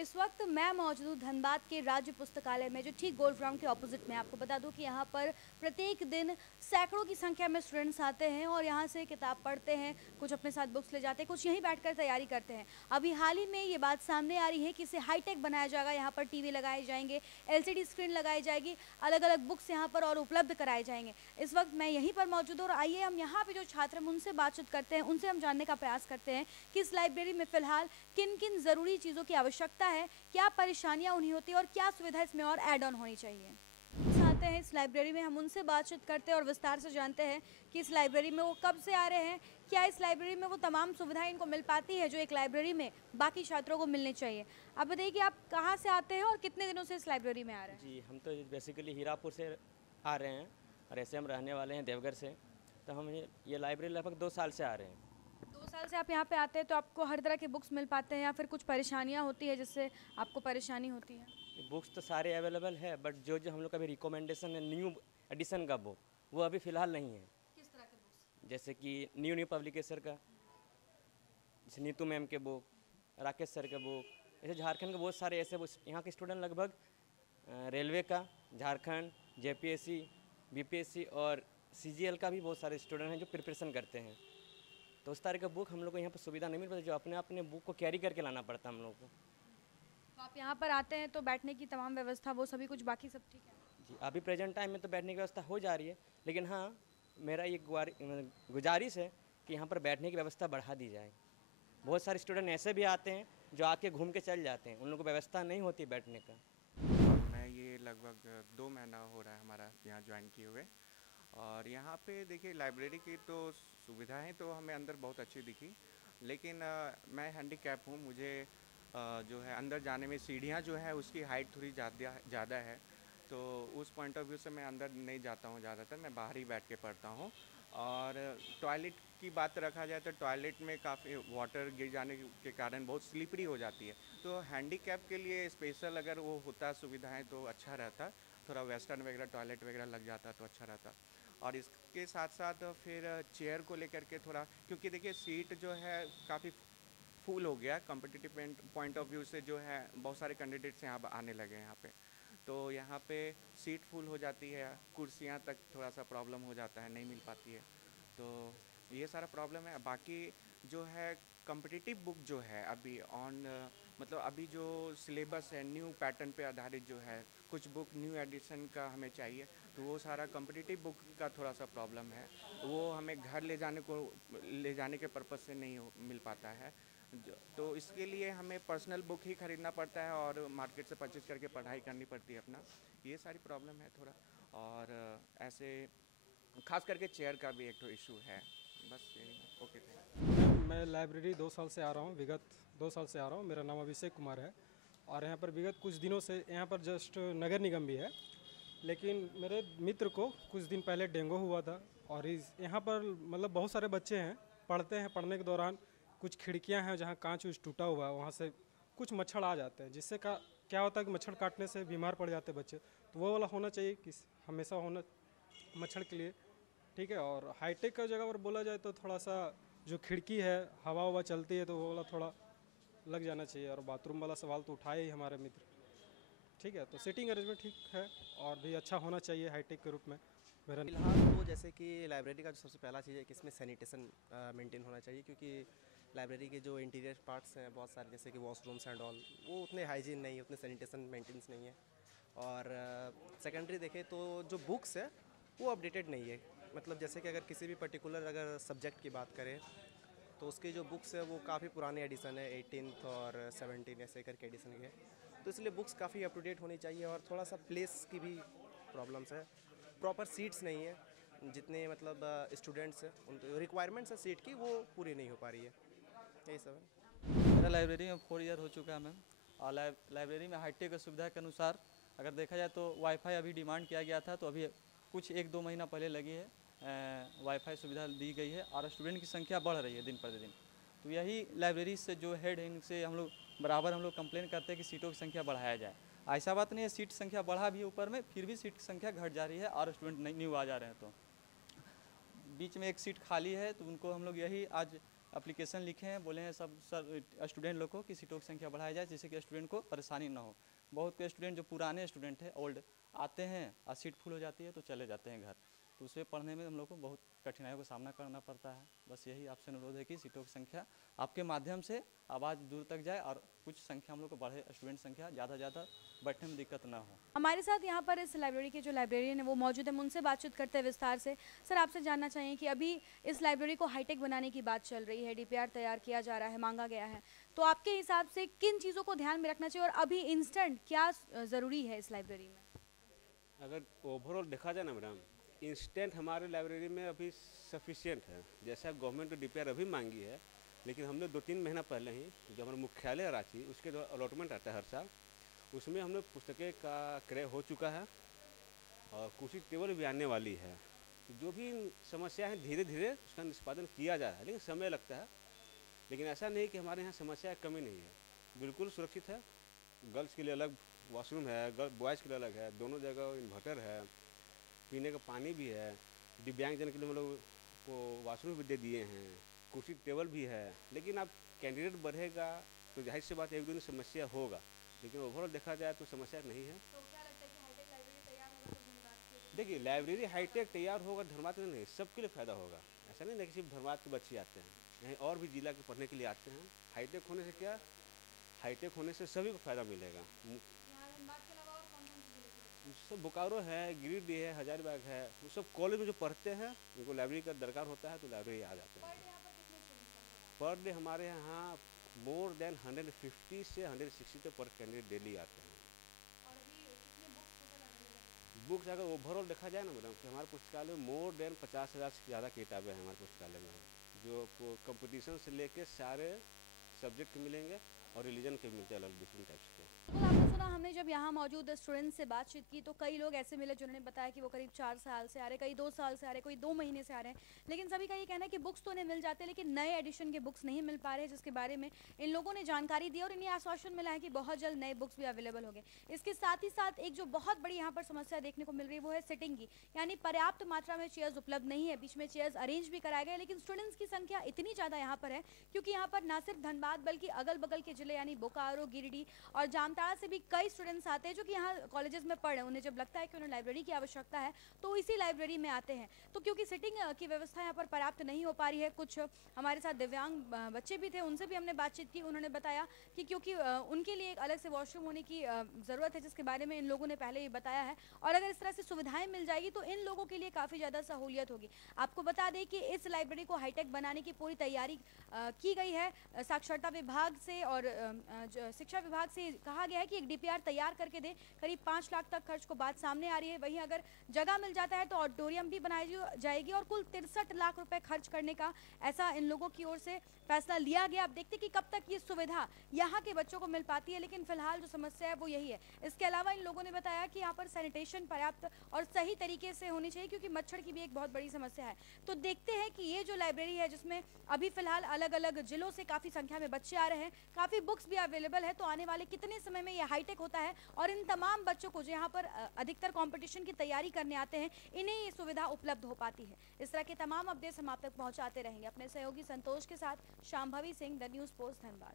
इस वक्त मैं मौजूद हूँ धनबाद के राज्य पुस्तकालय में, जो ठीक गोल्ड ग्राउंड के ऑपोजिट में। आपको बता दूं कि यहाँ पर प्रत्येक दिन सैकड़ों की संख्या में स्टूडेंट्स आते हैं और यहाँ से किताब पढ़ते हैं, कुछ अपने साथ बुक्स ले जाते हैं, कुछ यहीं बैठकर तैयारी करते हैं। अभी हाल ही में ये बात सामने आ रही है कि इसे हाईटेक बनाया जाएगा, यहाँ पर टीवी लगाए जाएंगे, एलसीडी स्क्रीन लगाई जाएगी, अलग अलग बुक्स यहाँ पर और उपलब्ध कराए जाएंगे। इस वक्त मैं यहीं पर मौजूद हूँ और आइए हम यहाँ पे जो छात्र हैं उनसे बातचीत करते हैं, उनसे हम जानने का प्रयास करते हैं कि इस लाइब्रेरी में फिलहाल किन किन ज़रूरी चीज़ों की आवश्यकता है, क्या परेशानियां उन्हें होती है और क्या सुविधा इसमें और ऐड ऑन होनी चाहिए। आते हैं इस लाइब्रेरी में, हम उनसे बातचीत करते हैं और विस्तार से जानते हैं कि इस लाइब्रेरी में वो कब से आ रहे हैं, क्या इस लाइब्रेरी में वो तमाम सुविधाएं इनको मिल पाती है जो एक लाइब्रेरी में बाकी छात्रों को मिलनी चाहिए। आप बताइए कि आप कहाँ से आते हैं और कितने दिनों से इस लाइब्रेरी में आ रहे हैं। जी, हम तो बेसिकली हीरापुर से आ रहे हैं और ऐसे हम रहने वाले हैं देवघर से। तो हम ये लाइब्रेरी लगभग 2 साल से आ रहे हैं। 2 साल से आप यहाँ पे आते हैं, तो आपको हर तरह के बुक्स मिल पाते हैं या फिर कुछ परेशानियाँ होती है जिससे आपको परेशानी होती है। बुक्स तो सारे अवेलेबल है, बट जो जो हम लोग का भी रिकमेंडेशन है न्यू एडिशन का बुक, वो अभी फ़िलहाल नहीं है। किस तरह के बुक्स। जैसे कि न्यू न्यू पब्लिकेशन का, जैसे नीतू मैम के बुक, राकेश सर के बुक, ऐसे झारखंड के बहुत सारे ऐसे यहाँ के स्टूडेंट लगभग रेलवे का, झारखंड, जेपीएससी, बीपीएससी और सीजीएल का भी बहुत सारे स्टूडेंट हैं जो प्रिपरेशन करते हैं। तो उस तरह का बुक हम लोग को यहाँ पर सुविधा नहीं मिल पाती, जो अपने अपने बुक को कैरी करके लाना पड़ता है हम लोग को। तो आप यहाँ पर आते हैं तो बैठने की तमाम व्यवस्था वो सभी कुछ बाकी सब ठीक है। जी, अभी प्रेजेंट टाइम में तो बैठने की व्यवस्था हो जा रही है, लेकिन हाँ, मेरा ये गुजारिश है कि यहाँ पर बैठने की व्यवस्था बढ़ा दी जाए। बहुत सारे स्टूडेंट ऐसे भी आते हैं जो आके घूम के चल जाते हैं, उन लोगों को व्यवस्था नहीं होती बैठने का। मैं ये लगभग 2 महीना हो रहा है हमारा यहाँ ज्वाइन किए हुए। और यहाँ पे देखिए लाइब्रेरी की तो सुविधाएं तो हमें अंदर बहुत अच्छी दिखी, लेकिन मैं हैंडीकैप हूँ। मुझे जो है अंदर जाने में सीढ़ियाँ जो है उसकी हाइट थोड़ी ज़्यादा है, तो उस पॉइंट ऑफ व्यू से मैं अंदर नहीं जाता हूँ ज़्यादातर, मैं बाहर ही बैठ के पढ़ता हूँ। और टॉयलेट की बात रखा जाए तो टॉयलेट में काफ़ी वाटर गिर जाने के कारण बहुत स्लिपरी हो जाती है। तो हैंडीकैप के लिए स्पेशल अगर वो होता सुविधाएं तो अच्छा रहता, थोड़ा वेस्टर्न वगैरह टॉयलेट वगैरह लग जाता तो अच्छा रहता। और इसके साथ साथ फिर चेयर को लेकर के थोड़ा, क्योंकि देखिए सीट जो है काफ़ी फुल हो गया, कॉम्पिटिटिव पॉइंट ऑफ व्यू से जो है बहुत सारे कैंडिडेट्स यहाँ आने लगे हैं यहाँ पे। तो यहाँ पे सीट फुल हो जाती है, कुर्सियाँ तक थोड़ा सा प्रॉब्लम हो जाता है, नहीं मिल पाती है। तो ये सारा प्रॉब्लम है। बाकी जो है कॉम्पिटिटिव बुक जो है अभी मतलब अभी जो सिलेबस है न्यू पैटर्न पे आधारित जो है, कुछ बुक न्यू एडिशन का हमें चाहिए, तो वो सारा कॉम्पिटिटिव बुक का थोड़ा सा प्रॉब्लम है। वो हमें घर ले जाने के पर्पज़ से नहीं मिल पाता है। तो इसके लिए हमें पर्सनल बुक ही ख़रीदना पड़ता है और मार्केट से परचेज करके पढ़ाई करनी पड़ती है अपना। ये सारी प्रॉब्लम है थोड़ा। और ऐसे खास करके चेयर का भी एक तो इशू है। बस यही। ओके, थैंक मैं लाइब्रेरी 2 साल से आ रहा हूँ, विगत 2 साल से आ रहा हूँ। मेरा नाम अभिषेक कुमार है और यहाँ पर विगत कुछ दिनों से यहाँ पर जस्ट नगर निगम भी है, लेकिन मेरे मित्र को कुछ दिन पहले डेंगू हुआ था। और यहाँ पर मतलब बहुत सारे बच्चे हैं, पढ़ते हैं, पढ़ने के दौरान कुछ खिड़कियाँ हैं जहाँ कांच उच टूटा हुआ है, वहाँ से कुछ मच्छर आ जाते हैं, जिससे क्या होता है कि मच्छर काटने से बीमार पड़ जाते हैं बच्चे। तो वो वाला होना चाहिए कि हमेशा होना मच्छर के लिए, ठीक है। और हाईटेक का जगह पर बोला जाए तो थोड़ा सा जो खिड़की है, हवा ववा चलती है तो वो वाला थोड़ा लग जाना चाहिए। और बाथरूम वाला सवाल तो उठाए ही हमारे मित्र, ठीक है। तो सीटिंग अरेंजमेंट ठीक है और भी अच्छा होना चाहिए हाईटेक के रूप में मेरा। फिलहाल तो जैसे कि लाइब्रेरी का जो सबसे पहला चीज़ है कि इसमें सैनिटेशन मेंटेन होना चाहिए, क्योंकि लाइब्रेरी के जो इंटीरियर पार्ट्स हैं बहुत सारे, जैसे कि वॉशरूम्स एंड ऑल, वो उतने हाइजीन नहीं है, उतने सैनिटेशन मेंटेनेंस नहीं है। और सेकेंडरी देखें तो जो बुक्स है वो अपडेटेड नहीं है। मतलब जैसे कि अगर किसी भी पर्टिकुलर अगर सब्जेक्ट की बात करें तो उसकी जो बुक्स है वो काफ़ी पुराने एडिशन है, 18th और 17 ऐसे करके एडिशन के। तो इसलिए बुक्स काफ़ी अप टू डेट होनी चाहिए। और थोड़ा सा प्लेस की भी प्रॉब्लम्स है, प्रॉपर सीट्स नहीं है, जितने मतलब स्टूडेंट्स हैं उन रिक्वायरमेंट्स है सीट की वो पूरी नहीं हो पा रही है। यही सब है। मेरा लाइब्रेरी में 4 ईयर हो चुका है मैम। और लाइब्रेरी में हाईटेक सुविधा के अनुसार अगर देखा जाए तो वाईफाई अभी डिमांड किया गया था, तो अभी कुछ 1-2 महीना पहले लगी है, वाईफाई सुविधा दी गई है और स्टूडेंट की संख्या बढ़ रही है दिन प्रतिदिन। तो यही लाइब्रेरी से जो हेड है इनसे हम लोग कंप्लेन करते हैं कि सीटों की संख्या बढ़ाया जाए। ऐसा बात नहीं है, सीट संख्या बढ़ा भी है ऊपर में, फिर भी सीट की संख्या घट जा रही है और स्टूडेंट न्यू आ जा रहे हैं। तो बीच में एक सीट खाली है, तो उनको हम लोग यही आज एप्लीकेशन लिखे हैं, बोले हैं सब सर स्टूडेंट लोग को कि सीटों की संख्या बढ़ाई जाए जिससे कि स्टूडेंट को परेशानी ना हो। बहुत के स्टूडेंट जो पुराने स्टूडेंट हैं ओल्ड आते हैं और सीट फुल हो जाती है तो चले जाते हैं घर, तो उसमें पढ़ने में हम लोग को बहुत कठिनाइयों का सामना करना पड़ता है। बस यही आपसे अनुरोध है कि सीटों की संख्या आपके माध्यम से आवाज़ दूर तक जाए और कुछ संख्या हम लोग को बढ़े, स्टूडेंट संख्या ज़्यादा बैठने में दिक्कत ना हो। हमारे साथ यहाँ पर इस लाइब्रेरी के जो लाइब्रेरियन है वो मौजूद है, हम उनसे बातचीत करते हैं विस्तार से। सर, आपसे जानना चाहिए कि अभी इस लाइब्रेरी को हाईटेक बनाने की बात चल रही है, डीपीआर तैयार किया जा रहा है, मांगा गया है, तो आपके हिसाब से किन चीज़ों को ध्यान में रखना चाहिए और अभी इंस्टेंट क्या ज़रूरी है इस लाइब्रेरी में? अगर ओवरऑल देखा जाए ना मैडम, इंस्टेंट हमारे लाइब्रेरी में अभी सफिशिएंट है। जैसा गवर्नमेंट ने डीपीआर अभी मांगी है, लेकिन हमने 2-3 महीना पहले ही जो हमारा मुख्यालय रांची उसके जो अलॉटमेंट आता है हर साल, उसमें हमने पुस्तकें का क्रय हो चुका है और कुछ टेबल भी आने वाली है। तो जो भी समस्या है धीरे धीरे उसका निष्पादन किया जा रहा है, लेकिन समय लगता है। लेकिन ऐसा नहीं कि हमारे यहाँ समस्या कमी नहीं है, बिल्कुल सुरक्षित है। गर्ल्स के लिए अलग वॉशरूम है, बॉयज़ के लिए अलग है, दोनों जगह इन्वर्टर है, पीने का पानी भी है, दिव्यांगजन के लिए हम लोग को वॉशरूम भी दे दिए हैं, कुर्सी टेबल भी है। लेकिन अब कैंडिडेट बढ़ेगा तो जाहिर सी बात एक दिन समस्या होगा, लेकिन ओवरऑल देखा जाए तो समस्या नहीं है। तो क्या लगता है कि हाईटेक लाइब्रेरी तैयार होगा तो धन्यवाद के? देखिए, लाइब्रेरी हाईटेक तैयार होगा धर्मात में नहीं, सबके लिए फ़ायदा होगा। ऐसा नहीं ना कि सिर्फ धर्मात के बच्चे आते हैं, यहीं और भी जिला के पढ़ने के लिए आते हैं। हाईटेक होने से क्या, हाईटेक होने से सभी को फ़ायदा मिलेगा। यहाँ धनबाद के अलावा और कौन-कौन से जिले के? सब बोकारो है, गिरिडीह है, हजारीबाग है, वो सब कॉलेज में जो पढ़ते हैं उनको लाइब्रेरी का दरकार होता है तो लाइब्रेरी आ जाते हैं। पर डे यहाँ पर कितने स्टूडेंट्स आते हैं? पर डे हमारे यहाँ मोर देन 150 से 160 तक पर कैंडिडेट डेली आते हैं। और अभी कितने बुक्स टोटल अवेलेबल हैं? बुक्स अगर ओवरऑल देखा जाए ना मैडम, कि हमारे पुस्तकालय में मोर देन 50,000 से ज़्यादा किताबें हैं हमारे पुस्तकालय में, जो कंपटीशन से लेके सारे सब्जेक्ट के मिलेंगे और रिलीजन के मिलते हैं अलग डिफरेंट टाइप्स के। बिल्कुल, आपने सुना, हमने जब यहाँ मौजूद स्टूडेंट्स से बातचीत की तो कई लोग ऐसे मिले जिन्होंने बताया कि वो करीब 4 साल से आ रहे, कई 2 साल से आ रहे, कोई 2 महीने से आ रहे हैं, लेकिन सभी का ये कहना है कि बुक्स तो उन्हें मिल जाते हैं लेकिन नए एडिशन के बुक्स नहीं मिल पा रहे, जिसके बारे में इन लोगों ने जानकारी दी और इन्हें आश्वासन मिला है कि बहुत जल्द नए बुक्स भी अवेलेबल होंगे। इसके साथ ही साथ एक जो बहुत बड़ी यहाँ पर समस्या देखने को मिल रही है वो है सिटिंग की, यानी पर्याप्त मात्रा में चेयर्स उपलब्ध नहीं है। बीच में चेयर्स अरेंज भी कराए गए, लेकिन स्टूडेंट्स की संख्या इतनी ज़्यादा यहाँ पर है क्योंकि यहाँ पर ना सिर्फ धनबाद बल्कि अगल बगल के जिले यानी बोकारो, गिरिडीह और जामताड़ा से भी कई स्टूडेंट्स आते हैं जो कि यहाँ कॉलेजेस में पढ़ रहे हैं। उन्हें जब लगता है कि उन्हें लाइब्रेरी की आवश्यकता है तो इसी लाइब्रेरी में आते हैं। तो क्योंकि सिटिंग की व्यवस्था यहाँ पर पर्याप्त नहीं हो पा रही है, कुछ हमारे साथ दिव्यांग बच्चे भी थे, उनसे भी हमने बातचीत की। उन्होंने बताया कि क्योंकि उनके लिए एक अलग से वॉशरूम होने की ज़रूरत है, जिसके बारे में इन लोगों ने पहले ही बताया है, और अगर इस तरह से सुविधाएं मिल जाएगी तो इन लोगों के लिए काफ़ी ज़्यादा सहूलियत होगी। आपको बता दें कि इस लाइब्रेरी को हाईटेक बनाने की पूरी तैयारी की गई है। साक्षरता विभाग से और शिक्षा विभाग से कहा गया है कि एक डीपीआर तैयार करके दें। करीब 5 लाख तक खर्च को बात सामने आ रही है। वहीं अगर जगह मिल जाता है तो ऑडिटोरियम भी बनाई जाएगी और कुल 63 लाख रुपए खर्च करने का ऐसा इन लोगों की ओर से फैसला लिया गया। अब देखते कि कब तक ये सुविधा यहाँ के बच्चों को मिल पाती है, लेकिन फिलहाल जो समस्या है वो यही है। इसके अलावा इन लोगों ने बताया कि यहाँ पर सैनिटेशन पर्याप्त और सही तरीके से होनी चाहिए क्योंकि मच्छर की भी एक बहुत बड़ी समस्या है। तो देखते हैं कि ये जो लाइब्रेरी है जिसमें अभी फिलहाल अलग अलग जिलों से काफ़ी संख्या में बच्चे आ रहे हैं, काफ़ी बुक्स भी अवेलेबल है, तो आने वाले कितने समय में ये हाईटेक होता है और इन तमाम बच्चों को जो यहाँ पर अधिकतर कंपटीशन की तैयारी करने आते हैं इन्हें ये सुविधा उपलब्ध हो पाती है। इस तरह के तमाम अपडेट्स हम आप तक पहुँचाते रहेंगे। अपने सहयोगी संतोष के साथ Shambhavi Singh, the news post, Dhanbad.